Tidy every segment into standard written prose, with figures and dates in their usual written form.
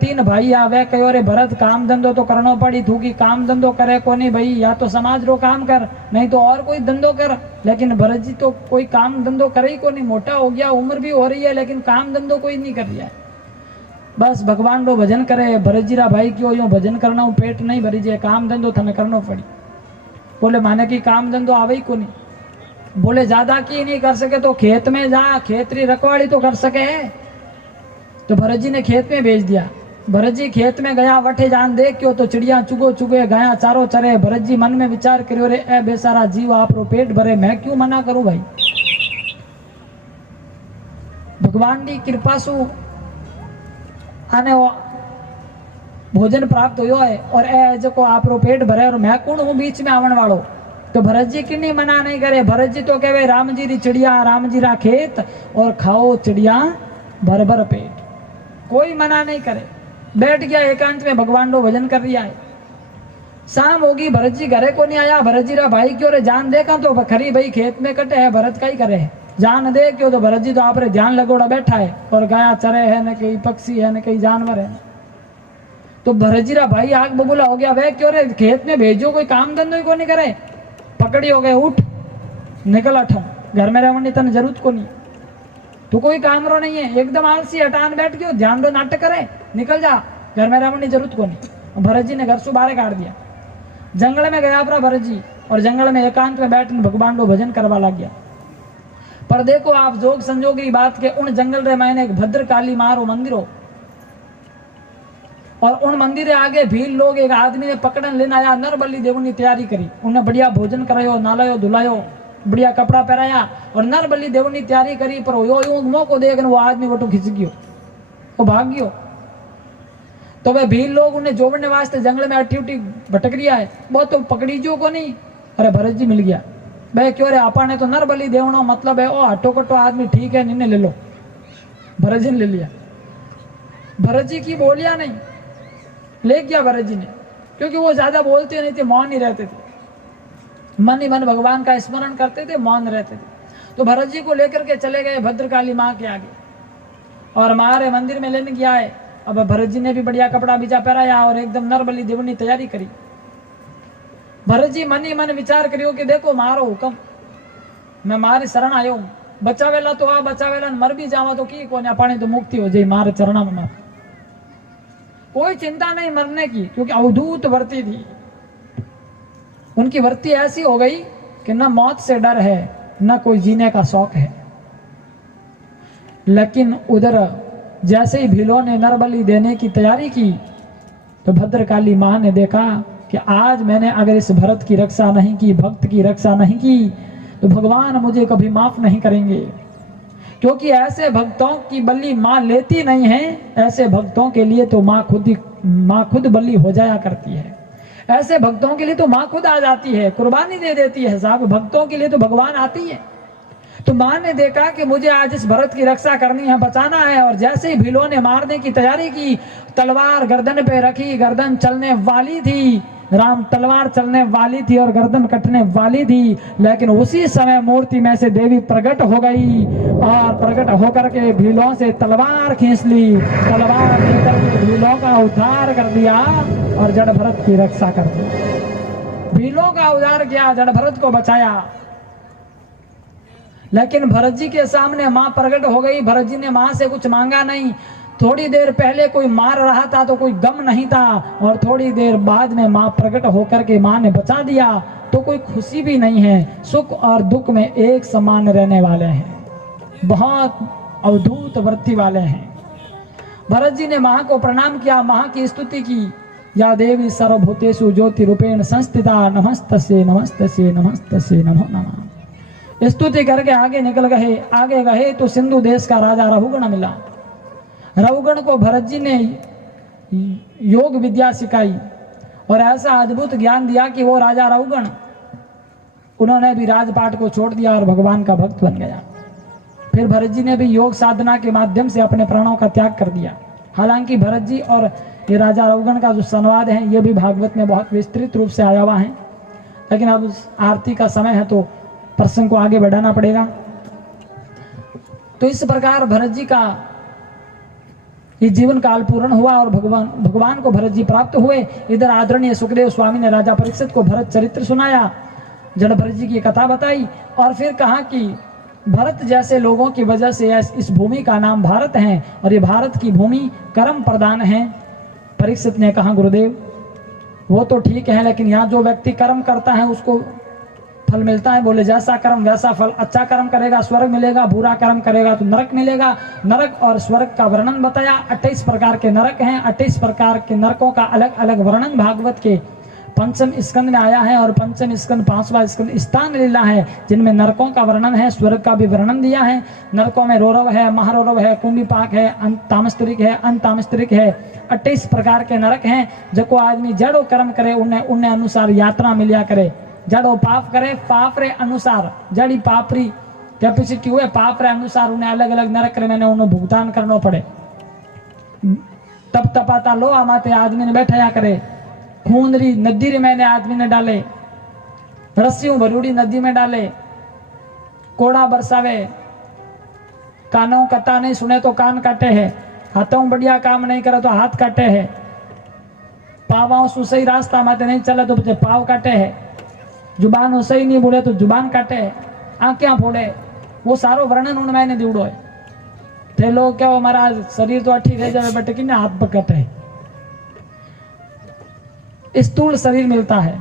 तीन भाई आवे कहो रे भरत काम धंधो तो करनो पड़ी थू कि काम धंधो करे को नहीं भाई, या तो समाज रो काम कर नहीं तो और कोई धंधो कर। लेकिन भरत जी तो कोई काम धंधो करे ही को नहीं, मोटा हो गया, उम्र भी हो रही है, लेकिन काम धंधो कोई नहीं कर रहा है। बस भगवान रो भजन करे। भरत जी रा भाई क्यों यूं भजन करना हूं, पेट नहीं भरी जाए, काम धंधो थने करनो पड़ी। बोले माने की काम धंधो आवे ही को नहीं। बोले ज्यादा की नहीं कर सके तो खेत में जा, खेतरी रखवाड़ी तो कर सके है। तो भरत जी ने खेत में भेज दिया। भरत जी खेत में गया, वठे जान देख क्यों तो चिड़िया चुगो चुगे, गाया चारों चरे। भरत जी मन में विचार करियो रे ए बेसारा जीव आप रो पेट भरे, मैं क्यों मना करूं भाई। भगवान की कृपा सु आने भोजन प्राप्त हुयो है और ए जो आप रो पेट भरे और मैं कौन हूं बीच में आवन वालों। तो भरत जी किन्नी मना नहीं करे। भरत जी तो कहे राम जी री चिड़िया, राम जी रा खेत और खाओ चिड़िया भर भर पेट, कोई मना नहीं करे। बैठ गया एकांत में, भगवान रो भजन कर रिया है। शाम होगी, भरत जी घरे को नहीं आया। भरत जी रा भाई क्यों रे जान देखा तो खरी भाई खेत में कटे है, भरत का ही करे है, जान दे क्यों। तो भरत जी तो आप रे ध्यान लगोड़ा बैठा है और गाया चरे है, न कई पक्षी है, न कई जानवर है। तो भरत जी रा भाई आग बबूला हो गया, वे क्यों रे खेत में भेजो, कोई काम धंधो को नहीं करे। पकड़ी हो गए, उठ निकल अठ, घर में रहने तन जरूरत को नहीं, तू कोई काम रो नहीं है, एकदम आलसी हटान बैठ गयो, ध्यान दो नाटक करे, निकल जा, घर में रहने जरूरत को नहीं। भरत जी ने घर से बाहर काट दिया। जंगल में गया अपना भरत जी और जंगल में एकांत में बैठ भगवान को भजन करवा लग गया। पर देखो आप जोग संजोग की बात के उन जंगल रे मैंने एक भद्र काली मारो मंदिर हो और उन मंदिर आगे भीड़ लोग एक आदमी ने पकड़न लेना आया, नर बलि देवनी तैयारी करी, उन्हें बढ़िया भोजन करायो, नालायो धुलायो, बढ़िया कपड़ा पहराया और नर बलि देवनी तैयारी करी। पर यो यूं मौको देख वो आदमी वटू खिंच गयो, वो भाग गयो। तो वे भीड़ लोग उन्हें जोड़ने वास्ते जंगल में अठी उठी भटक रिया है, बहुत तो पकड़ी जो को नहीं। अरे भरत जी मिल गया, भाई क्यों रे आपा ने तो नर बलि देवनो मतलब है, ओ हटो कटो आदमी ठीक है, निन्ने ले लो। भरत जी ने ले लिया। भरत जी की बोलिया नहीं, ले गया भरत जी ने, क्योंकि वो ज्यादा बोलते नहीं थे, मौन ही रहते थे, मन ही मन भगवान का स्मरण करते थे, मौन रहते थे। तो भरत जी को लेकर के चले गए भद्रकाली माँ के आगे और हमारे मंदिर में लेने गया है। अब भरत जी ने भी बढ़िया कपड़ा बीजा पहराया और एकदम नर बलि देवनी तैयारी करी। भरत जी मन ही मन विचार करियो कि देखो मारो हुक्म, मैं मारे शरण आयो हूं, बचावेला तो आ बचावेला, मर भी जावा तो की कोने पानी तो मुक्ति हो जाए मारे चरणा में। कोई चिंता नहीं मरने की, क्योंकि अवधूत वर्ती थी, उनकी वर्ती ऐसी हो गई कि न मौत से डर है न कोई जीने का शौक है। लेकिन उधर जैसे ही भीलों ने नरबली देने की तैयारी की तो भद्रकाली मां ने देखा कि आज मैंने अगर इस भरत की रक्षा नहीं की, भक्त की रक्षा नहीं की, तो भगवान मुझे कभी माफ नहीं करेंगे। क्योंकि ऐसे भक्तों की बलि मां लेती नहीं है, ऐसे भक्तों के लिए तो मां खुद बलि हो जाया करती है। ऐसे भक्तों के लिए तो मां खुद आ जाती है, कुर्बानी दे देती है साहब, भक्तों के लिए तो भगवान आती है। तो मां ने देखा कि मुझे आज इस भरत की रक्षा करनी है, बचाना है। और जैसे ही भीलों ने मारने की तैयारी की, तलवार गर्दन पे रखी, गर्दन चलने वाली थी, राम तलवार चलने वाली थी और गर्दन कटने वाली थी। लेकिन उसी समय मूर्ति में से देवी प्रकट हो गई और प्रकट होकर के भीलों से तलवार खींच ली, तलवार लेकर के भीलों का उद्धार कर दिया और जड़ भरत की रक्षा कर दी। भीलों का उद्धार किया, जड़ भरत को बचाया। लेकिन भरत जी के सामने मां प्रकट हो गई। भरत जी ने मां से कुछ मांगा नहीं। थोड़ी देर पहले कोई मार रहा था तो कोई गम नहीं था, और थोड़ी देर बाद में मां प्रकट होकर के मां ने बचा दिया तो कोई खुशी भी नहीं है। सुख और दुख में एक समान रहने वाले हैं, बहुत अवधूत वृत्ति वाले हैं। भरत जी ने मां को प्रणाम किया, मां की स्तुति की, या देवी सर्वभूतेषु ज्योति रूपेण संस्थिता नमस्तस्यै नमस्तस्यै नमस्तस्यै नमो नमः। स्तुति करके आगे निकल गए। आगे गए तो सिंधु देश का राजा रहुगण मिला। रहुगण को भरत जी ने योग विद्या सिखाई और ऐसा अद्भुत ज्ञान दिया कि वो राजा रहुगण, उन्होंने भी राजपाट को छोड़ दिया और भगवान का भक्त बन गया। फिर भरत जी ने भी योग साधना के माध्यम से अपने प्राणों का त्याग कर दिया। हालांकि भरत जी और ये राजा रहुगण का जो संवाद है ये भी भागवत में बहुत विस्तृत रूप से आया हुआ है, लेकिन अब आरती का समय है तो प्रसंग को आगे बढ़ाना पड़ेगा। तो इस प्रकार भरत जी का ये जीवन काल पूर्ण हुआ और भगवान को भरत जी प्राप्त हुए। इधर आदरणीय सुखदेव स्वामी ने राजा परीक्षित को भरत चरित्र सुनाया, जड़ भरत जी की कथा बताई और फिर कहा कि भरत जैसे लोगों की वजह से इस भूमि का नाम भारत है और ये भारत की भूमि कर्म प्रदान है। परीक्षित ने कहा गुरुदेव वो तो ठीक है, लेकिन यहाँ जो व्यक्ति कर्म करता है उसको फल मिलता है। बोले जैसा कर्म वैसा फल, अच्छा कर्म करेगा स्वर्ग मिलेगा, बुरा कर्म करेगा तो नरक मिलेगा। नरक और स्वर्ग का वर्णन बताया। 28 प्रकार के नरक हैं। 28 प्रकार के नरकों का अलग अलग वर्णन भागवत के पंचम स्कंद में आया है और पंचम स्कंद 5वां स्कंद स्थान लीला है, जिनमें नरकों का वर्णन है, स्वर्ग का भी वर्णन दिया है। नरकों में रौरव है, महारौरव है, कुंभीपाक है, तामस्त्रिक है, अंतामस्त्रिक है। 28 प्रकार के नरक हैं। जको आदमी जड़ो कर्म करे उन्हें अनुसार यात्रा मिलिया करे। जड़ो पाप करे पाप रे अनुसार, जड़ी पापरी कैपेसिटी हुए पाप रे अनुसार उन्हें अलग अलग नरक रे मैंने उन्हें भुगतान करना पड़े। तप तपाता लोहा माते आदमी ने बैठाया करे, खूंदरी नदी रे मैंने आदमी ने डाले, रस्सियों भरूड़ी नदी में डाले, कोड़ा बरसावे, कानों कथा नहीं सुने तो कान काटे है, हाथों बढ़िया काम नहीं करे तो हाथ काटे है, पावाओं से सही रास्ता माते नहीं चले तो बच्चे पाव काटे है, जुबान सही नहीं बोले तो जुबान काटे है, आंखें फोड़े। वो सारो वर्णन उन मैंने दीवड़ो है। थे लोग क्या हमारा शरीर तो अठी रह जाए बट कि हाथ पकड़ते है, स्थूल शरीर मिलता है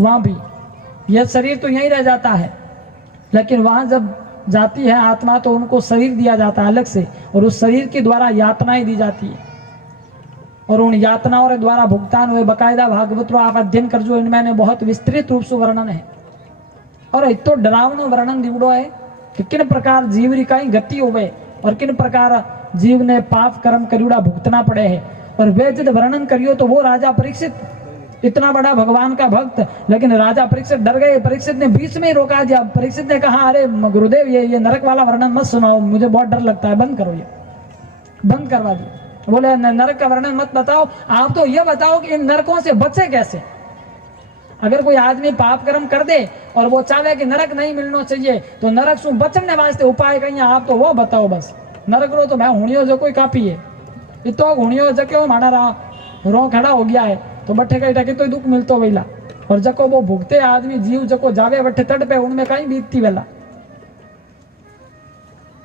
वहां भी, यह शरीर तो यहीं रह जाता है, लेकिन वहां जब जाती है आत्मा तो उनको शरीर दिया जाता है अलग से और उस शरीर के द्वारा यातनाएं दी जाती है और उन यातनाओं के द्वारा भुगतान हुए। बकायदा भागवत आप अध्ययन कर जो इनमें बहुत विस्तृत रूप से वर्णन है और इतो डरावनो वर्णन दिवड़ो है कि किन प्रकार जीव री कई गति होवे और किन प्रकार जीव ने पाप कर्म करियोड़ा भुगतना पड़े है। और वे जब वर्णन करियो तो वो राजा परीक्षित, इतना बड़ा भगवान का भक्त, लेकिन राजा परीक्षित डर गए। परीक्षित ने बीच में ही रोका दिया। परीक्षित ने कहा अरे गुरुदेव ये नरक वाला वर्णन मत सुनाओ, मुझे बहुत डर लगता है, बंद करो, ये बंद करवा दो। बोले नरक का वर्णन मत बताओ, आप तो ये बताओ कि इन नरकों से बचे कैसे। अगर कोई आदमी पाप कर्म कर दे और वो चाहे कि नरक नहीं मिलना चाहिए तो नरक से बचने वास्ते उपाय कहीं आप तो वो बताओ बस। नरक रो तो मैं हुणियो जो कोई कापी है, इतो हुणियो जको माना रो खड़ा हो गया है तो बट्ठे कहीं टके तो दुख मिलतो वेला और जको वो भुगते आदमी जीव जको जावे बट्ठे तड़ पे उनमें कहीं बीतती वेला।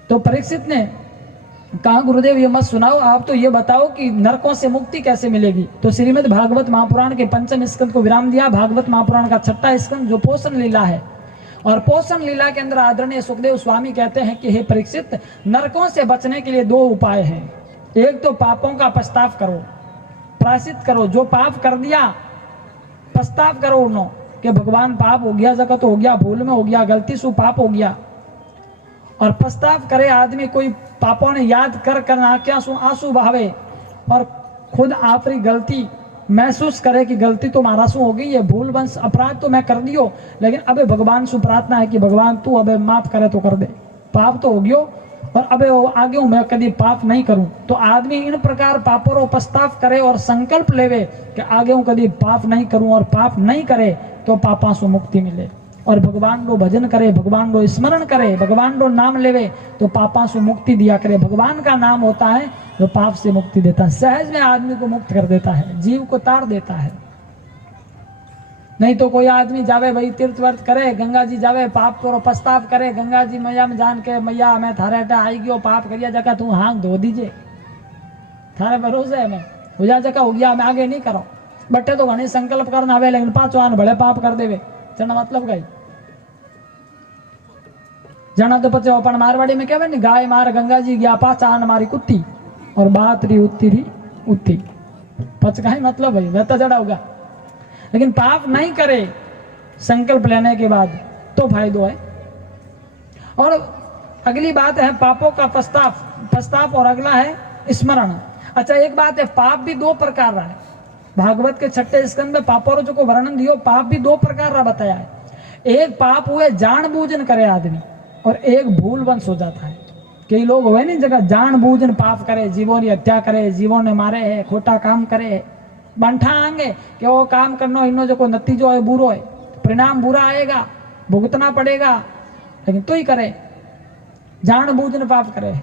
तो परीक्षित ने कहा गुरुदेव ये मत सुनाओ, आप तो ये बताओ कि नरकों से मुक्ति कैसे मिलेगी। तो श्रीमद् भागवत महापुराण के पंचम स्कंद को विराम दिया। भागवत महापुराण का 6वां स्कंद जो पोषण लीला है और पोषण लीला के अंदर आदरणीय सुखदेव स्वामी कहते हैं कि हे परीक्षित, नरकों से बचने के लिए 2 उपाय हैं। एक तो पापों का पछताव करो, प्रायश्चित करो, जो पाप कर दिया पछताव करो उन्हों कि भगवान पाप हो गया, जगत हो गया, भूल में हो गया, गलती से पाप हो गया। और पछताव करे आदमी, कोई पापों ने याद कर कर आंसू बहावे और खुद आपरी गलती महसूस करे कि गलती तो मारा सु हो गई है, भूल वंश अपराध तो मैं कर दियो, लेकिन अबे भगवान से प्रार्थना है कि भगवान तू अबे माफ करे तो कर दे, पाप तो हो गयो और अबे आगे मैं कभी पाप नहीं करूं। तो आदमी इन प्रकार पापों को पछताव करे और संकल्प लेवे कि आगे कभी पाप नहीं करूं और पाप नहीं करे तो पापा से मुक्ति मिले और भगवान को भजन करे, भगवान को स्मरण करे, भगवान को नाम लेवे तो पापा से मुक्ति दिया करे। भगवान का नाम होता है जो पाप से मुक्ति देता है, सहज में आदमी को मुक्त कर देता है, जीव को तार देता है। नहीं तो कोई आदमी जावे भाई तीर्थ वर्त करे, गंगा जी जावे, पाप को पछताव करे, गंगा जी मैया में जान के मैया मैं थारे अटा आई गयो, पाप करिया जगह तू हाथ धो दीजिए, थारे भरोसे है मैं हो जा जगह हो गया, मैं आगे नहीं करो। बट्टे तो घनी संकल्प करना आवे लेकिन पांचों आन भले पाप कर देवे, जना मतलब गई जना तो पचे अपन मारवाड़ी में कहवे गाय मार गंगा जी गया, पाचा आन मारी कुत्ती और बात री उत्ती पच का ही मतलब भाई वह तो जड़ा होगा। लेकिन पाप नहीं करे संकल्प लेने के बाद तो फायदो है। और अगली बात है पापों का पछताव और अगला है स्मरण। अच्छा एक बात है, पाप भी 2 प्रकार रहा है। भागवत के 6 स्कंद में पापों जो को वर्णन दियो, पाप भी 2 प्रकार रहा बताया है। एक पाप हुए जानबूझन करे आदमी और एक भूल वंश हो जाता है। कई लोग हुए नहीं जगह जानबूझन पाप करे, जीवों की हत्या करे, जीवों ने मारे है, खोटा काम करे, बंठा आएंगे कि वो काम करनो इनो जो को नतीजो है बुरो है, परिणाम बुरा आएगा, भुगतना पड़ेगा, लेकिन तो ही करे, जानबूझन पाप करे।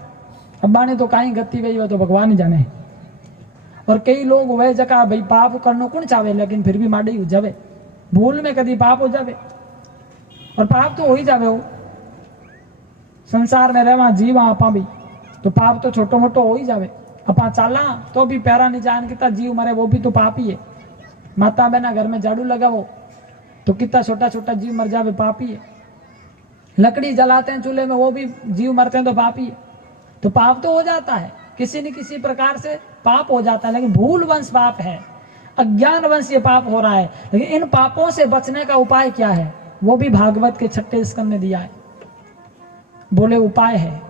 अब्बाने तो काई गति वही हो तो भगवान ही जाने। और कई लोग वे जगह भाई पाप करनो कौन चाहे, लेकिन फिर भी माड़ी हो जावे, भूल में कभी पाप हो जावे, और पाप तो हो ही जावे। वो संसार में रहवा जीवा आपा भी तो पाप तो छोटो मोटो हो ही जावे। अपा चाला तो भी पैरा नहीं जान कितना जीव मरे, वो भी तो पाप ही है। माता बहना घर में झाड़ू लगावो तो कितना छोटा छोटा जीव मर जावे, पाप ही है। लकड़ी जलाते हैं चूल्हे में, वो भी जीव मरते हैं तो पाप ही है। तो पाप तो हो जाता है, किसी न किसी प्रकार से पाप हो जाता है, लेकिन भूल वंश पाप है, अज्ञान वंश ये पाप हो रहा है। लेकिन इन पापों से बचने का उपाय क्या है, वो भी भागवत के 6 स्कंद में दिया है। बोले उपाय है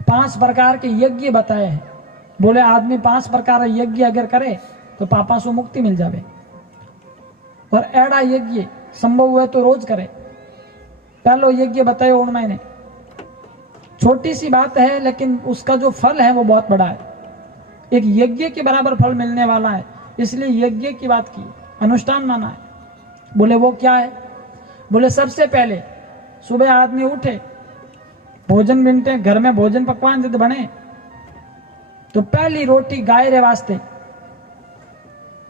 5 प्रकार के यज्ञ बताए हैं। बोले आदमी 5 प्रकार यज्ञ अगर करे तो पापा से मुक्ति मिल जावे, और एड़ा यज्ञ संभव हुए तो रोज करे। पहलो यज्ञ बताए उन मैंने, छोटी सी बात है लेकिन उसका जो फल है वो बहुत बड़ा है, एक यज्ञ के बराबर फल मिलने वाला है, इसलिए यज्ञ की बात की, अनुष्ठान माना है। बोले वो क्या है, बोले सबसे पहले सुबह आदमी उठे, भोजन बिनते, घर में भोजन पकवान जब बने तो पहली रोटी गाय रे वास्ते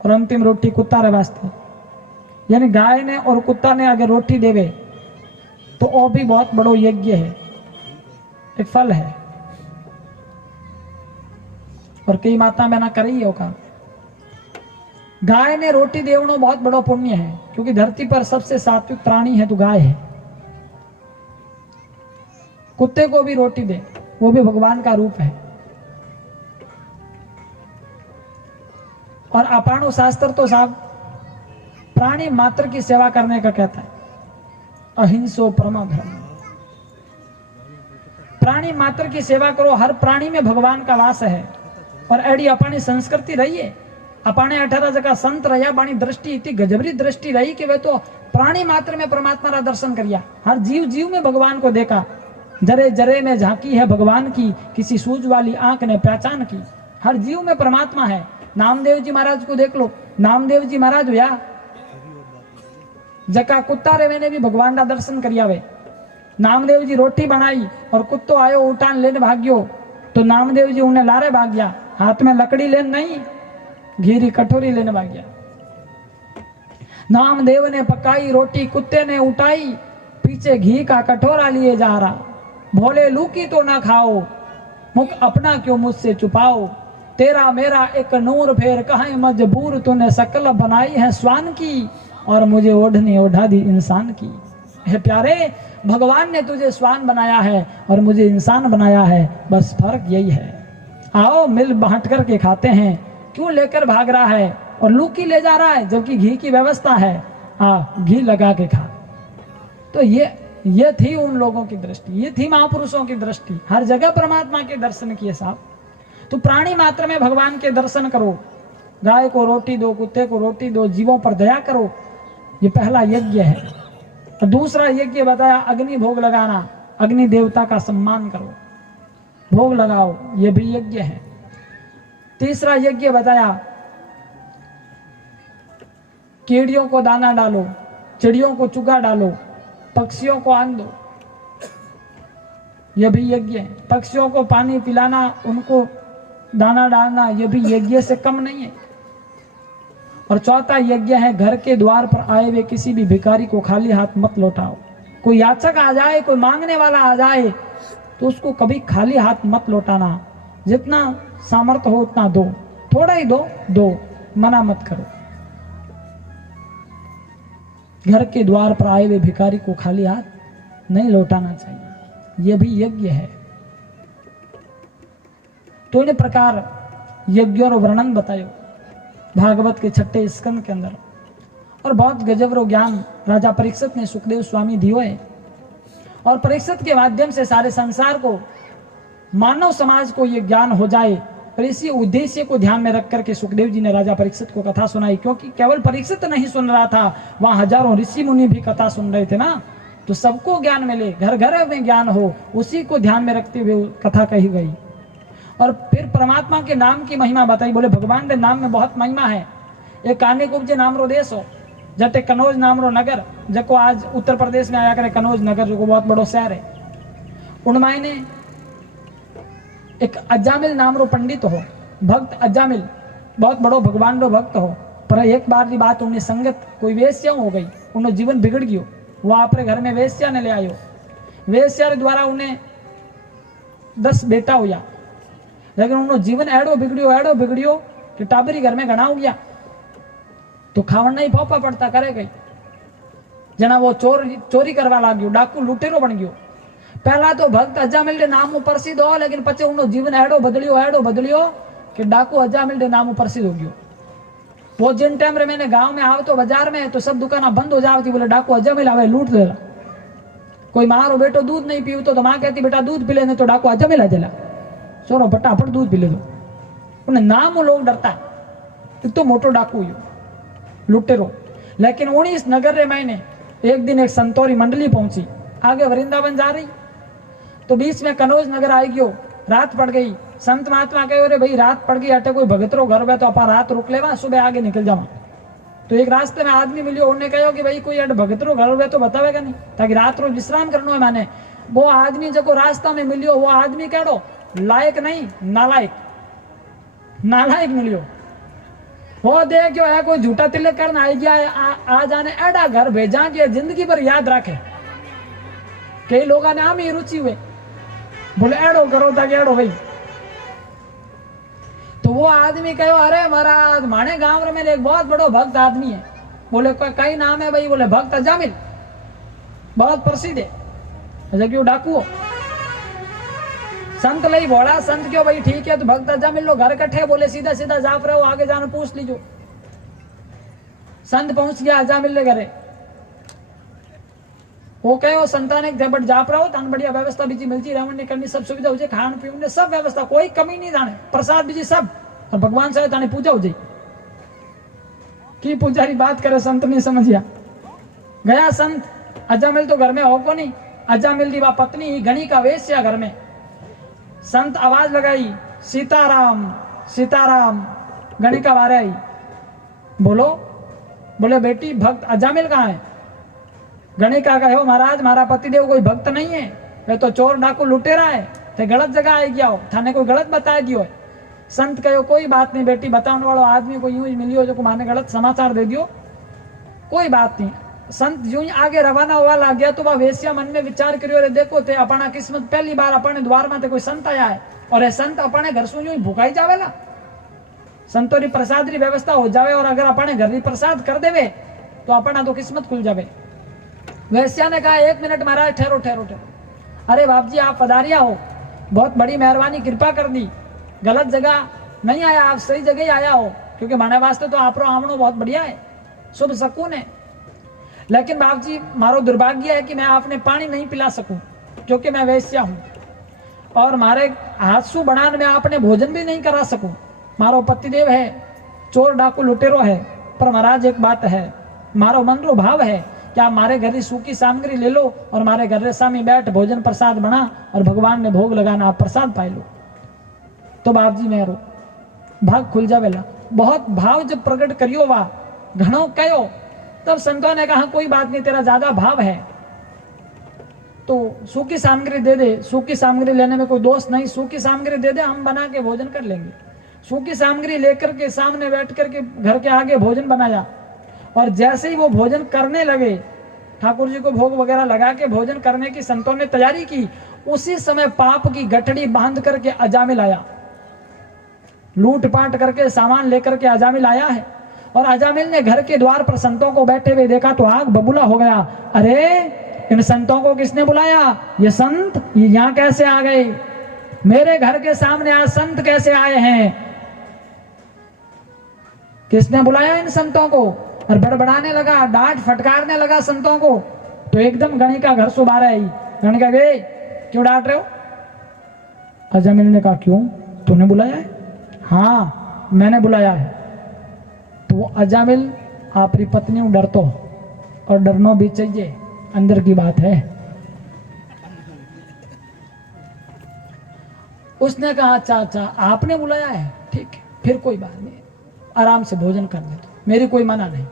और अंतिम रोटी कुत्ता रे वास्ते। यानी गाय ने और कुत्ता ने अगर रोटी देवे तो वो भी बहुत बड़ो यज्ञ है, एक फल है। और कई माता बहना करी होगा, गाय ने रोटी देवनो बहुत बड़ो पुण्य है, क्योंकि धरती पर सबसे सात्विक प्राणी है तो गाय है। कुत्ते को भी रोटी दे, वो भी भगवान का रूप है। और अपाणु शास्त्र तो साहब प्राणी मात्र की सेवा करने का कहता है, अहिंसो परम धर्म। प्राणी मात्र की सेवा करो, हर प्राणी में भगवान का वास है। और एडी अपनी संस्कृति रही है, अपने 18 जगह संत रहा, बाणी दृष्टि इतनी गजबरी दृष्टि रही कि वे तो प्राणी मात्र में परमात्मा का दर्शन करिया, हर जीव जीव में भगवान को देखा, जरे जरे में झांकी है भगवान की, किसी सूझ वाली आंख ने पहचान की। हर जीव में परमात्मा है। नामदेव जी महाराज को देख लो, नामदेव जी महाराज हुआ जका कुत्ता रे मैंने भी भगवान का दर्शन करिया वे। नामदेव जी रोटी बनाई और कुत्तो आयो उठान लेने भाग्यो, तो नामदेव जी उन्हें लारे भाग गया, हाथ में लकड़ी लेने नहीं, घीरी कटोरी लेने भाग गया। नामदेव ने पकाई रोटी, कुत्ते ने उठाई, पीछे घी का कटोरा लिए जा रहा। भोले लूकी तो ना खाओ, मुख अपना क्यों मुझसे छुपाओ, तेरा मेरा एक नूर फेर कहीं मजबूर, तूने शकल बनाई है स्वान की और मुझे ओढ़नी ओढ़ा दी इंसान की। हे प्यारे, भगवान ने तुझे स्वान बनाया है और मुझे इंसान बनाया है, बस फर्क यही है। आओ मिल बांट करके खाते हैं, क्यों लेकर भाग रहा है और लूकी ले जा रहा है, जबकि घी की व्यवस्था है, घी लगा के खा। तो ये थी उन लोगों की दृष्टि, ये थी महापुरुषों की दृष्टि, हर जगह परमात्मा के दर्शन किए साहब। तो प्राणी मात्र में भगवान के दर्शन करो, गाय को रोटी दो, कुत्ते को रोटी दो, जीवों पर दया करो, ये पहला यज्ञ है। और दूसरा यज्ञ बताया अग्नि भोग लगाना, अग्नि देवता का सम्मान करो, भोग लगाओ, ये भी यज्ञ है। तीसरा यज्ञ बताया कीड़ियों को दाना डालो, चिड़ियों को चुगा डालो, पक्षियों को आन दो, यह भी यज्ञ है। पक्षियों को पानी पिलाना, उनको दाना डालना, यह भी यज्ञ से कम नहीं है। और चौथा यज्ञ है घर के द्वार पर आए हुए किसी भी भिखारी को खाली हाथ मत लौटाओ। कोई याचक आ जाए, कोई मांगने वाला आ जाए तो उसको कभी खाली हाथ मत लौटाना, जितना सामर्थ्य हो उतना दो, थोड़ा ही दो, मना मत करो। घर के द्वार पर आए हुए भिखारी को खाली हाथ नहीं लौटाना चाहिए, यह भी यज्ञ है। तो इन प्रकार यज्ञों और वर्णन बतायो भागवत के 6 स्कंद के अंदर। और बहुत गजब ज्ञान राजा परीक्षित ने सुखदेव स्वामी दियो है, और परीक्षित के माध्यम से सारे संसार को, मानव समाज को ये ज्ञान हो जाए, और इसी उद्देश्य को ध्यान में रख करके सुखदेव जी ने राजा परीक्षित को कथा सुनाई। क्योंकि केवल परीक्षित नहीं सुन रहा था, वहां हजारों ऋषि मुनि भी कथा सुन रहे थे ना, तो सबको ज्ञान मिले, घर घर में ज्ञान हो, उसी को ध्यान में रखते हुए कथा कही गई। और फिर परमात्मा के नाम की महिमा बताई। बोले भगवान के नाम में बहुत महिमा है। एक कान्यकुब्ज नाम रो देश हो, जटे कनौज नाम रो नगर, जको आज उत्तर प्रदेश में आया करे, कनौज नगर जो बहुत बड़ो शहर है, उनमाई ने एक अजामिल नाम रो पंडित हो, भक्त अजामिल, बहुत बड़ो भगवान रो भक्त हो। पर एक बार की बात, उन्हें संगत कोई वेश्या हो गई, उन्हें जीवन बिगड़ गयो। वो अपने घर में वेश्या ने ले आयो। वेश्या रे द्वारा उन्हें 10 बेटा हुआ, लेकिन उन्हें जीवन एड़ो बिगड़ियो कि टाबरी घर में घना हो गया तो खावन नहीं फोपा पड़ता करे गई। जना वो चोरी करवा लाग गयो, डाकू लुटेरो बन गयो। पहला तो भक्त अजामिल के नाम प्रसिद्ध हो, लेकिन पचे उन्हें जीवन एड़ो बदलियो कि डाकू अजामिल के नाम प्रसिद्ध हो गयो। वो जिन टाइम रे मैंने गांव में आव तो बाजार में तो सब दुकाना बंद हो जाती, बोले डाकू अजामिल आवे लूट लेला। कोई माँ रो बेटो दूध नहीं पीव तो माँ कहती बेटा दूध पी लेने, तो डाकू अजामिल आ चला, छोरो फटाफट दूध पी ले दो। उन्हें नाम लोग डरता, तो मोटो डाकू यो लुटेरो। लेकिन 19 नगर रे मैंने एक दिन एक संतोरी मंडली पहुंची, आगे वृंदावन जा रही तो बीच में कनौज नगर आई गयो। रात पड़ गई, संत महात्मा कहो रे भाई रात पड़ गई, अटे कोई भगतरो घर में तो अपा रात रुक लेवा, सुबह आगे निकल जावा। तो एक रास्ते में आदमी मिलियो, उन्हें कहो कि भाई कोई अटे भगतरो घर में तो बतावेगा नहीं, ताकि रात रोज विश्राम करनो है माने। वो आदमी जो रास्ता में मिलियो, वो आदमी कहो लायक नहीं, नालायक मिलियो। वो देखियो है कोई झूठा तिलक करना आई गया, आ जाने एडा घर भेजा कि जिंदगी भर याद रखे। कई लोग ने आम ही रुचि हुए, बोले एडो करो ताकि एडो भाई। तो वो आदमी कहो अरे महाराज माने गांव में एक बहुत बड़ो भक्त आदमी है। बोले कई नाम है भाई? बोले भक्त अजामिल, बहुत प्रसिद्ध है, क्यों डाकू हो। संत लई भोला, संत क्यों भाई ठीक है, तो भक्त अजामिल लो घर कट्ठे, बोले सीधा सीधा जाप रहे हो, आगे जाना पूछ लीजो। संत पहुंच गया अजामिल ले घरे, वो कहो संतान एक बट जाप रहो, तान बढ़िया व्यवस्था बीजी मिलती, रावण ने करनी सब सुविधा हो जाए, खान पीने सब व्यवस्था, कोई कमी नहीं जाने, प्रसाद बीजी सब, और भगवान से ताने पूजा हो जाए। की पुजारी बात करे, संत नहीं समझिया। गया संत, अजामिल तो घर में हो को नहीं, अजामिल की पत्नी घनी का वेश्या घर में। संत आवाज लगाई सीताराम सीताराम, घनी का बारे आई, बोलो। बोले बेटी भक्त अजामिल कहाँ है? घनी का कहो महाराज मारा पतिदेव कोई भक्त नहीं है, वे तो चोर डाकू लुटेरा है, ते गलत जगह आई गया हो, थाने कोई गलत बता दियो है। संत कहो कोई बात नहीं बेटी, बताने वालों आदमी को यूं ही मिलियो जो माने गलत समाचार दे दियो, कोई बात नहीं। संत यूं ही आगे रवाना हुआ लग गया तो वह वेश्या मन में विचार करियो रे देखो थे अपना किस्मत, पहली बार अपने द्वार में कोई संत आया है, और ये संत अपने घर से यूं ही भुकाई जावेला। संतों की प्रसाद की व्यवस्था हो जावे, और अगर अपने घर की प्रसाद कर देवे तो अपना तो किस्मत खुल जावे। वेश्या ने कहा 1 मिनट महाराज, ठहरो ठहरो ठहरो। अरे बाप जी आप पधारिया हो, बहुत बड़ी मेहरबानी, कृपा कर दी, गलत जगह नहीं आया, आप सही जगह ही आया हो, क्योंकि माने वास्ते तो आप आमणो बहुत बढ़िया है, शुभ सकून है। लेकिन बाप जी मारो दुर्भाग्य है कि मैं आपने पानी नहीं पिला सकूं, क्योंकि मैं वेश्या हूं, और मारे हाथसू बनाने में आपने भोजन भी नहीं करा सकूं। मारो पतिदेव है, चोर डाकू लुटेरो है, पर महाराज एक बात है, मारो मन रो भाव है कि आप मारे घर की सूखी सामग्री ले लो और मारे घर सामी बैठ भोजन प्रसाद बना और भगवान ने भोग लगाना, आप प्रसाद पाई लो। तो बाप जी मेरो भाग खुल जावेला। बहुत भाव जब प्रकट करियो वा घणो कहो, तब संतों ने कहा कोई बात नहीं, तेरा ज्यादा भाव है तो सूखी सामग्री दे दे। सूखी सामग्री लेने में कोई दोष नहीं, सूखी सामग्री दे दे, हम बना के भोजन कर लेंगे। सूखी सामग्री लेकर के सामने बैठ करके घर के आगे भोजन बनाया, और जैसे ही वो भोजन करने लगे, ठाकुर जी को भोग वगैरह लगा के भोजन करने की संतों ने तैयारी की, उसी समय पाप की गठड़ी बांध करके अजामिल आया, लूट पाट करके सामान लेकर के अजामिल आया है। और अजामिल ने घर के द्वार पर संतों को बैठे हुए देखा तो आग बबूला हो गया। अरे इन संतों को किसने बुलाया? ये संत ये यहाँ कैसे आ गए? मेरे घर के सामने आज संत कैसे आए हैं? किसने बुलाया इन संतों को? और बड़बड़ाने लगा, डांट फटकारने लगा संतों को। तो एकदम गणी का घर से बाहर आई। गणी का वे क्यों डांट रहे हो? अजामिल ने कहा क्यों, तूने बुलाया है? हाँ मैंने बुलाया है। तो वो अजामिल आपकी पत्नी डरतो, और डरनो भी चाहिए, अंदर की बात है। उसने कहा अच्छा अच्छा आपने बुलाया है, ठीक है फिर कोई बात नहीं, आराम से भोजन करने दो, मेरी कोई मना नहीं।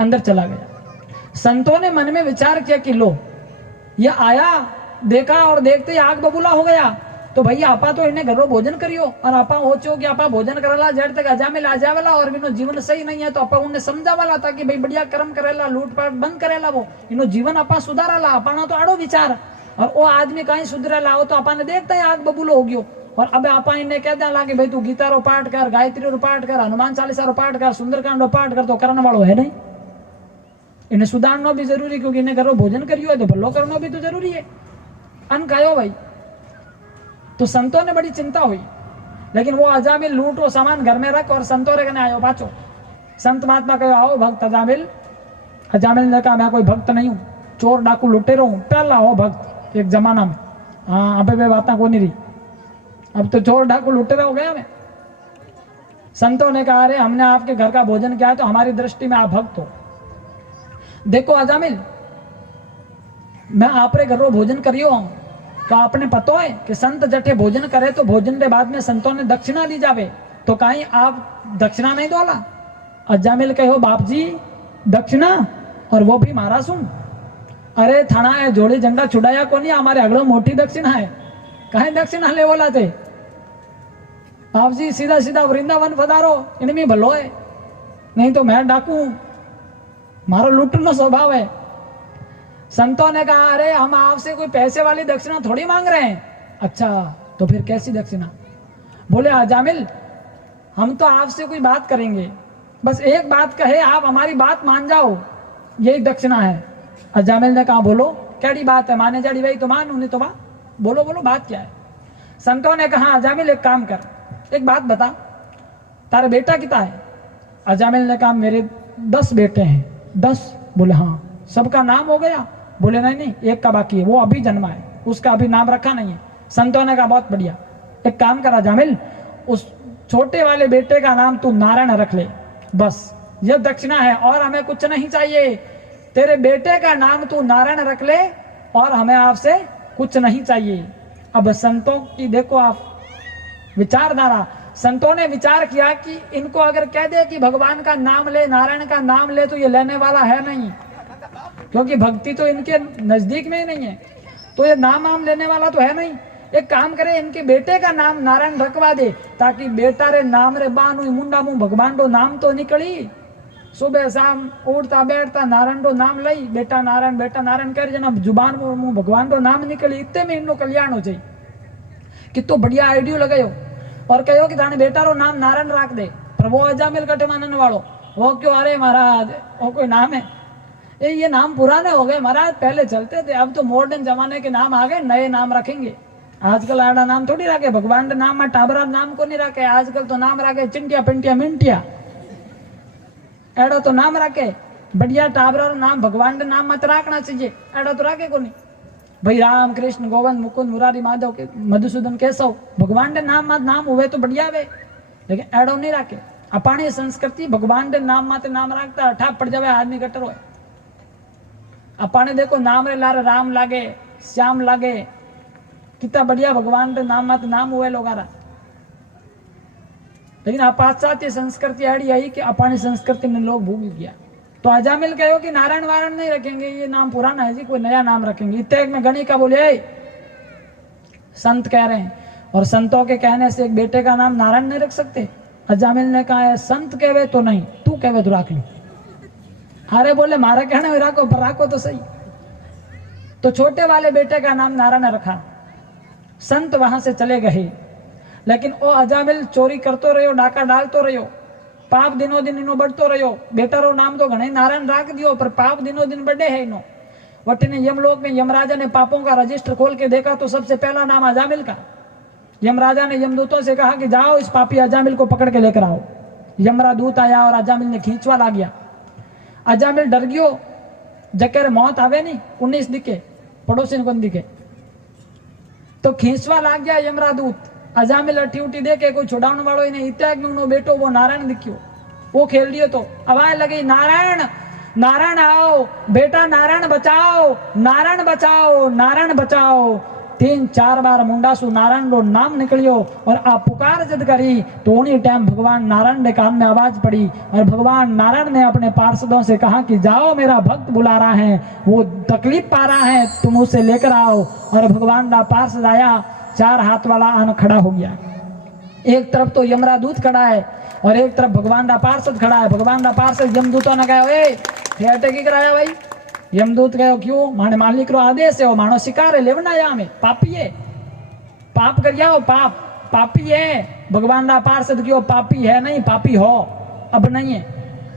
अंदर चला गया। संतों ने मन में विचार किया कि लो ये आया देखा और देखते ही आग बबूला हो गया। तो भैया आपा तो इन्हें घरों भोजन करियो और आपा होचो कि आपा भोजन करेला जड़ तक अजामिल आ जावेला और इनो जीवन सही नहीं है, तो आपा उन्हें समझावाला था कि भाई बढ़िया कर्म करेला, लूटपाट बंद करेला, वो इनो जीवन आपा सुधारेला। अपाना तो आड़ो विचार और वो आदमी कहीं सुधरेला हो तो आपा ने देखते ही आग बबूलो हो गयो। और अब आपा इन्हें कह देला कि भाई तू गीता रो पाठ कर, गायत्री रो पाठ कर, हनुमान चालीसा रो पाठ कर, सुंदरकांड रो पाठ कर, तो करने वालों है नहीं। इन्हें सुधारना भी जरूरी, क्योंकि इन्हें घरों भोजन करियो है तो भलो करना भी तो जरूरी है। अन्न खायो भाई। तो संतों ने बड़ी चिंता हुई, लेकिन वो अजामिल लूट वो सामान घर में रख और संतों रे कने आयो पाचो। संत महात्मा कहो आओ भक्त अजामिल। अजामिल ने कहा मैं कोई भक्त नहीं हूँ, चोर डाकू लुटेरो हूँ। पहला हो भक्त एक जमाना में। हाँ अबे वे बात को नहीं रही, अब तो चोर डाकू लुटेरा हो गया मैं। संतों ने कहा अरे हमने आपके घर का भोजन किया है तो हमारी दृष्टि में आप भक्त हो। देखो अजामिल, मैं आप रे घरों भोजन करियो हूँ, तो आपने पता है कि संत जठे भोजन करे तो भोजन के बाद में संतों ने दक्षिणा दी जावे, तो कहीं आप दक्षिणा नहीं दोला। अजामिल कहो बाप जी दक्षिणा, और वो भी मारा सुन। अरे थाना है जोड़ी झंडा छुड़ाया को नहीं, हमारे अगलो मोटी दक्षिणा है, कहीं दक्षिणा ले बोला थे। बाप जी सीधा सीधा वृंदावन पधारो, इनमें भलो है, नहीं तो मैं डाकू, मारो लूटनो स्वभाव है। संतों ने कहा अरे हम आपसे कोई पैसे वाली दक्षिणा थोड़ी मांग रहे हैं। अच्छा तो फिर कैसी दक्षिणा? बोले अजामिल हम तो आपसे कोई बात करेंगे, बस एक बात कहे आप हमारी बात मान जाओ, यही दक्षिणा है। अजामिल ने कहा बोलो क्या बात है, माने जाड़ी भाई तो मान, उन्हें तो बोलो बोलो बात क्या है। संतों ने कहा अजामिल एक काम कर, एक बात बता, तारे बेटा कितना है? अजामिल ने कहा मेरे 10 बेटे हैं। 10? बोले हाँ। सबका नाम हो गया? बोले नहीं नहीं, एक का बाकी है, वो अभी जन्मा है, उसका अभी नाम रखा नहीं है। संतों ने कहा बहुत बढ़िया, एक काम कर अजामिल, उस छोटे वाले बेटे का नाम तू नारायण रख ले, बस ये दक्षिणा है और हमें कुछ नहीं चाहिए। तेरे बेटे का नाम तू नारायण रख ले और हमें आपसे कुछ नहीं चाहिए। अब संतों की देखो आप विचारधारा, संतों ने विचार किया कि इनको अगर कह दे कि भगवान का नाम ले, नारायण का नाम ले, तो ये लेने वाला है नहीं, क्योंकि भक्ति तो इनके नजदीक में ही नहीं है, तो ये नाम लेने वाला तो है नहीं। एक काम करे इनके बेटे का नाम नारायण रखवा दे, ताकि बेटा रे नाम रे बानु मुंडा मुंह भगवान रो नाम तो निकली। सुबह शाम उठता बैठता नारायण रो नाम लई, बेटा नारायण कर जना जुबान मुंह भगवान रो नाम निकली, इतने में इनको कल्याण हो जाए। कितो बढ़िया आइडियो लगायो और कहो कि थाने बेटा रो नाम नारायण रख दे। प्रभु अजामिल कटे मानने वालों वो क्यों, अरे महाराज वो कोई नाम है, ये नाम पुराने हो गए महाराज, पहले चलते थे, अब तो मॉडर्न जमाने के नाम आ गए, नए नाम रखेंगे। आजकल आड़ा नाम थोड़ी रखे, भगवान के नाम में टाबरा नाम को नहीं रखे, आजकल तो नाम रखे चिंटिया पिंटिया मिंटिया, एड़ा तो नाम रखे बढ़िया टाबरा नाम, भगवान के नाम मत रखना चाहिए, एड़ा तो रखे को नहीं भाई। राम कृष्ण गोविंद मुकुंद मुरारी माधव के मधुसूदन केशव, भगवान के नाम मत नाम हुए तो बढ़िया वे, लेकिन एड़ो नहीं रखे। अपानी संस्कृति भगवान के नाम माते नाम रखता ठा पड़ जावे आदमी कटर हो। अपाने देखो नाम रे लारे राम लागे, श्याम लागे, कितना बढ़िया भगवान के नाम माते नाम हुए लोगारा। लेकिन पाश्चात्य संस्कृति ऐडी आई कि अपानी संस्कृति में लोग भूल गया। तो अजामिल कहो कि नारायण वारायण नहीं रखेंगे, ये नाम पुराना है जी, कोई नया नाम रखेंगे। इतने में गणी का बोले संत कह रहे हैं, और संतों के कहने से एक बेटे का नाम नारायण नहीं रख सकते। अजामिल ने कहा है संत कहवे तो नहीं, तू कहवे तो रख लो। अरे बोले मारा कहने में राखो, पर राखो तो सही। तो छोटे वाले बेटे का नाम नारायण रखा। संत वहां से चले गए, लेकिन ओ अजामिल चोरी करतो रहो, डाका डालतो रहो, पाप दिनों दिन इनो बढ़तो रहो। बेटा रो नाम तो घणे नारायण राख दियो, पर पाप दिनों दिन बढ़े है इनो। वटने यमलोक में यमराजा ने पापों का रजिस्टर खोल के देखा तो सबसे पहला नाम अजामिल का। यमराजा ने यमदूतों से कहा कि जाओ इस पापी अजामिल को पकड़ के लेकर आओ। यमरादूत आया और अजामिल ने खींचवा ला गया। अजामिल डर गयो, जकेर मौत आवे नहीं, 19 दिखे पड़ोसी को दिखे, तो खींचवा लाग गया यमरादूत। अजामिल अठी उठी देखे कोई छुड़ाने वालों ही नहीं, इत्याग में उनो बेटो वो नारायण दिखियो, वो खेल दियो। तो आवाज लगी नारायण नारायण आओ, बेटा नारायण बचाओ, नारायण बचाओ, नारायण बचाओ। 3-4 बार मुंडासु नारायण रो नाम निकलियो और आप पुकार जद करी तो उन्हीं टाइम भगवान नारायण के कान में आवाज पड़ी और भगवान नारायण ने अपने पार्षदों से कहा कि जाओ, मेरा भक्त बुला रहा है, वो तकलीफ पा रहा है, तुम उसे लेकर आओ। और भगवान का पार्षद आया, 4 हाथ वाला आन खड़ा हो गया। एक तरफ तो यमरादूत खड़ा है और एक तरफ भगवान का पार्षद खड़ा है। भगवान का पार्षद यमदूतों ने कहा, ए अटकी कराया भाई। यमदूत कहो क्यों? माने मालिक रो आदेश है, वो मानो शिकार है, लेवना या में पापी है, पाप कर जाओ, पापी है। भगवान का पार्षद क्यों? पापी है नहीं, पापी हो अब नहीं है,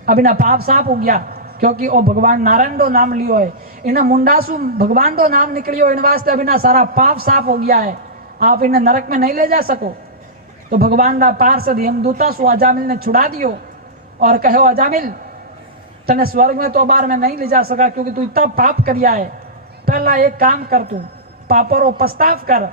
अब इना पाप साफ हो गया क्योंकि वो भगवान नारायण रो नाम लियो है। इन्हें मुंडासु भगवान रो नाम निकलियो, इन वास्ते अब इना सारा पाप साफ हो गया है, आप इन्हें नरक में नहीं ले जा सको। तो भगवान का पार्षद यमदूता सु अजामिल ने छुड़ा दियो और कहो, अजामिल तने स्वर्ग में तो बार में नहीं ले जा सका क्योंकि तू इतना पाप करिया है। पहला एक काम कर, तू पापों रो पछताव कर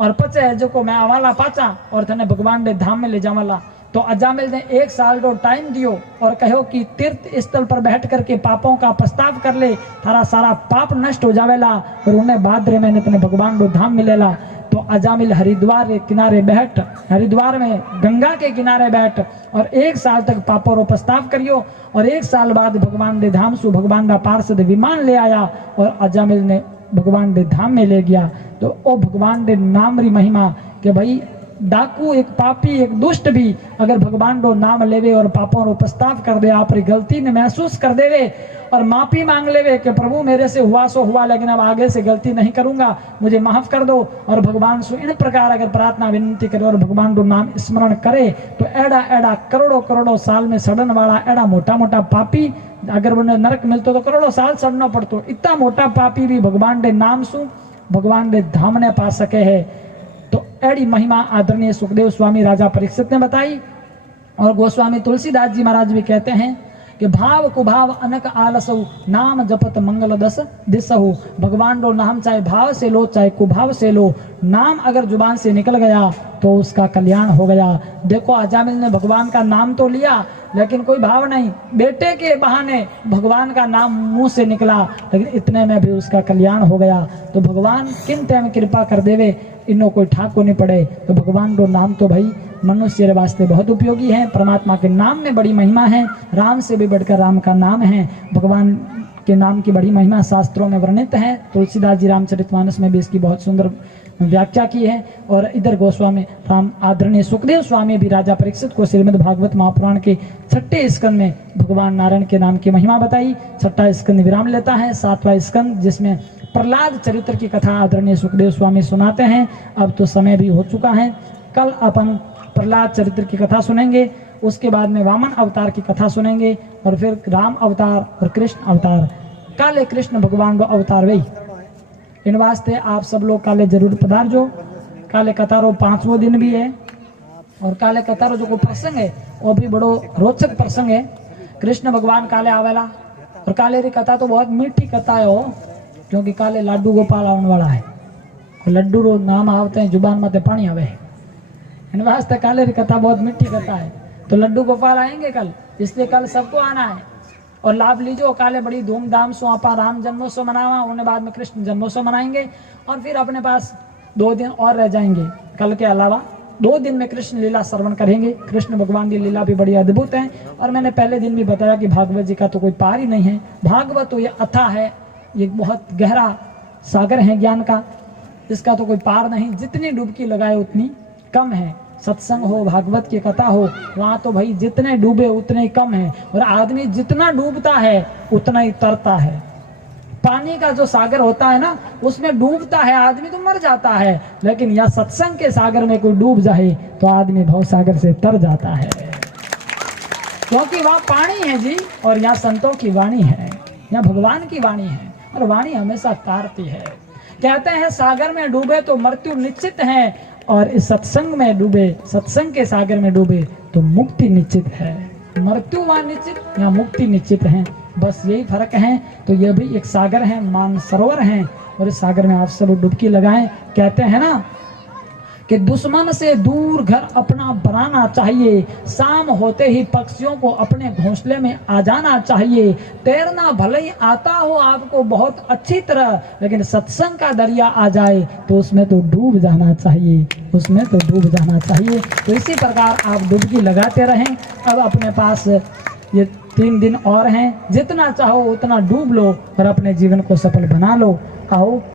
और पचे है जो को मैं आवाला पाचा और तने भगवान के धाम में ले जावाला। तो अजामिल ने 1 साल रो टाइम दियो और कहो कि तीर्थ स्थल पर बैठ करके पापों का पछताव कर ले, थारा सारा पाप नष्ट हो जावेला और उन्हें बाद रे मैंने तने भगवान रो धाम मिलेला। तो अजामिल हरिद्वार के किनारे बैठ, हरिद्वार में गंगा के किनारे बैठ और 1 साल तक पापों रो पछताव करियो। और 1 साल बाद भगवान के धाम सु भगवान का पार्षद विमान ले आया और अजामिल ने भगवान के धाम में ले गया। तो ओ भगवान के नाम री महिमा कि भाई डाकू एक पापी एक दुष्ट भी अगर भगवान रो नाम लेवे और पापों रो पछताव कर दे, आप री गलती ने महसूस कर देवे और माफी मांग लेवे कि प्रभु मेरे से हुआ सो हुआ, लेकिन अब आगे से गलती नहीं करूंगा, मुझे माफ कर दो। और भगवान से इन प्रकार अगर प्रार्थना विनती करे और भगवान रो नाम स्मरण करे तो एड़ा एड़ा करोड़ों साल में सड़न वाला एड़ा मोटा मोटा पापी अगर उन्हें नरक मिलतो तो करोड़ों साल सड़ना पड़तो, इतना मोटा पापी भी भगवान के नाम सु भगवान के धाम ने पा सके है। तो एड़ी महिमा आदरणीय सुखदेव स्वामी राजा परीक्षित ने बताई। और गोस्वामी तुलसीदास जी महाराज भी कहते हैं कि भाव कुभाव अनक आलसहु नाम जपत मंगल दस दिसहु। भगवान रो नाम चाहे भाव से लो चाहे कुभाव से लो, नाम अगर जुबान से निकल गया तो उसका कल्याण हो गया। देखो अजामिल ने भगवान का नाम तो लिया लेकिन कोई भाव नहीं, बेटे के बहाने भगवान का नाम मुंह से निकला लेकिन इतने में भी उसका कल्याण हो गया। तो भगवान किन टाइम कृपा कर देवे, इन्हों कोई ठाक को नहीं पड़े। तो भगवान को नाम तो भाई मनुष्य के वास्ते बहुत उपयोगी है। परमात्मा के नाम में बड़ी महिमा है, राम से भी बढ़कर राम का नाम है। भगवान के नाम की बड़ी महिमा शास्त्रों में वर्णित है। तुलसीदास जी रामचरितमानस में भी इसकी बहुत सुंदर व्याख्या की है। और इधर गोस्वामी राम आदरणीय सुखदेव स्वामी भी राजा परीक्षित को श्रीमद् भागवत महापुराण के 6ठे स्कंद में भगवान नारायण के नाम की महिमा बताई। 6ठा स्कंद विराम लेता है, 7वां स्कंद जिसमें प्रहलाद चरित्र की कथा आदरणीय सुखदेव स्वामी सुनाते हैं। अब तो समय भी हो चुका है, कल अपन प्रहलाद चरित्र की कथा सुनेंगे, उसके बाद में वामन अवतार की कथा सुनेंगे और फिर राम अवतार और कृष्ण अवतार। काले कृष्ण भगवान को अवतार वही, इन वास्ते आप सब लोग काले जरूर पधारजो। काले कतारो 5वां दिन भी है और काले कतारो जो को प्रसंग है वो भी बड़ो रोचक प्रसंग है। कृष्ण भगवान काले आवेला और काले री कथा तो बहुत मीठी कथा है हो, क्योंकि काले लाडू गोपाल आने वाला है। लड्डू रो नाम आवते हैं जुबान माते पानी आवे, इन वास्ते काले री कथा बहुत मीठी कथा है। तो लड्डू गोपाल आएंगे कल, इसलिए कल सबको आना है और लाभ लीजिए। काले बड़ी धूमधाम से आप राम जन्मोत्सव मनावा, उन्हें बाद में कृष्ण जन्मोत्सव मनाएंगे और फिर अपने पास 2 दिन और रह जाएंगे। कल के अलावा 2 दिन में कृष्ण लीला श्रवण करेंगे। कृष्ण भगवान की लीला भी बड़ी अद्भुत है। और मैंने पहले दिन भी बताया कि भागवत जी का तो कोई पार ही नहीं है। भागवत तो ये अथा है, ये बहुत गहरा सागर है ज्ञान का, इसका तो कोई पार नहीं। जितनी डुबकी लगाए उतनी कम है। सत्संग हो, भागवत की कथा हो, वहां तो भाई जितने डूबे उतने ही कम है। और आदमी जितना डूबता है उतना ही तरता है। पानी का जो सागर होता है ना, उसमें डूबता है आदमी तो मर जाता है, लेकिन यह सत्संग के सागर में कोई डूब जाए तो आदमी भव सागर से तर जाता है, क्योंकि वह पानी है जी। और यहाँ संतों की वाणी है, यहाँ भगवान की वाणी है और वाणी हमेशा तारती है। कहते हैं सागर में डूबे तो मृत्यु निश्चित है और इस सत्संग में डूबे, सत्संग के सागर में डूबे तो मुक्ति निश्चित है। मृत्यु वहां निश्चित, या मुक्ति निश्चित है, बस यही फर्क है। तो यह भी एक सागर है, मान सरोवर है और इस सागर में आप सब डुबकी लगाएं। कहते हैं ना कि दुश्मन से दूर घर अपना बनाना चाहिए, शाम होते ही पक्षियों को अपने घोंसले में आ जाना चाहिए। तैरना भले ही आता हो आपको बहुत अच्छी तरह, लेकिन सत्संग का दरिया आ जाए तो उसमें तो डूब जाना चाहिए, उसमें तो डूब जाना चाहिए। तो इसी प्रकार आप डुबकी लगाते रहें। अब अपने पास ये 3 दिन और हैं, जितना चाहो उतना डूब लो और अपने जीवन को सफल बना लो। आओ।